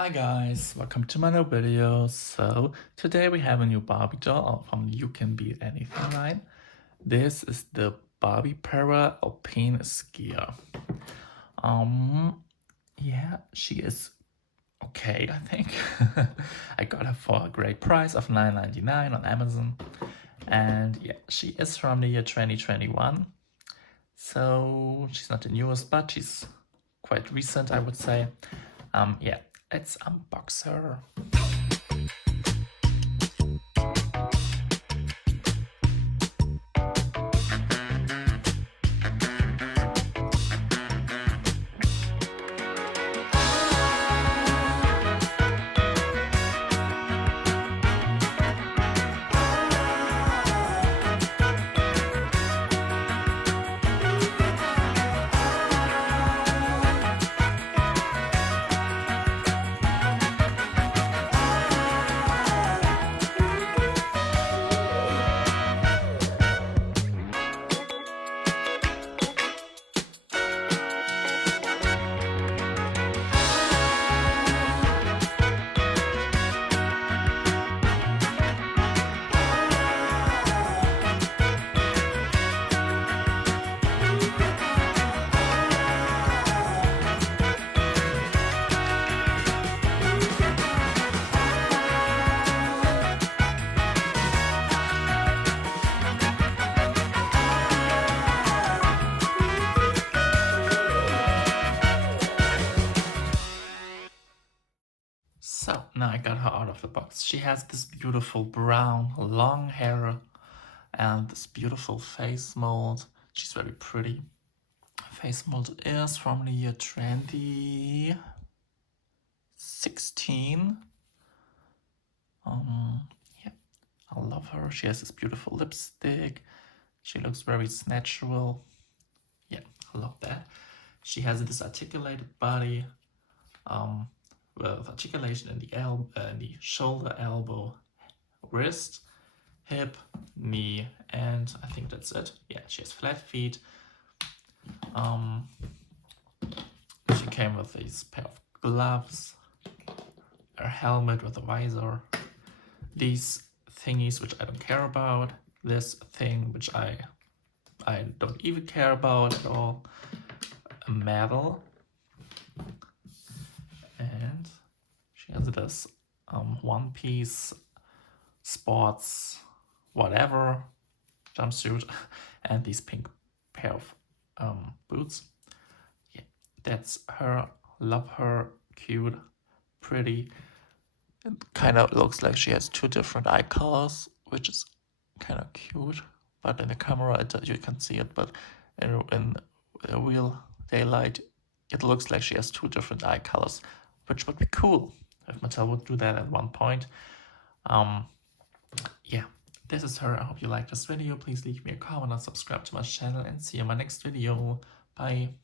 Hi guys, welcome to my new video. So today we have a new Barbie doll from You Can Beat Anything line. This is the Barbie Para Alpine skier. Yeah, she is okay, I think. I got her for a great price of $9.99 on Amazon. And yeah, she is from the year 2021. So she's not the newest, but she's quite recent, I would say. Yeah, let's unbox her. So now I got her out of the box. She has this beautiful brown long hair and this beautiful face mold. She's very pretty. Face mold is from the year 2016. Yeah, I love her. She has this beautiful lipstick. She looks very natural. Yeah, I love that. She has this articulated body. With articulation in the shoulder, elbow, wrist, hip, knee, and I think that's it. Yeah, she has flat feet. She came with these pair of gloves, a helmet with a visor, these thingies which I don't care about, this thing which I don't even care about at all, a medal, and she has this one-piece sports whatever jumpsuit and these pink pair of boots. Yeah, that's her. Love her. Cute, pretty. It kind of looks like she has two different eye colors, which is kind of cute. But in the camera, you can see it. But in real daylight, it looks like she has two different eye colors, which would be cool if Mattel would do that at one point. Yeah, this is her. I hope you liked this video. Please leave me a comment and subscribe to my channel and see you in my next video. Bye.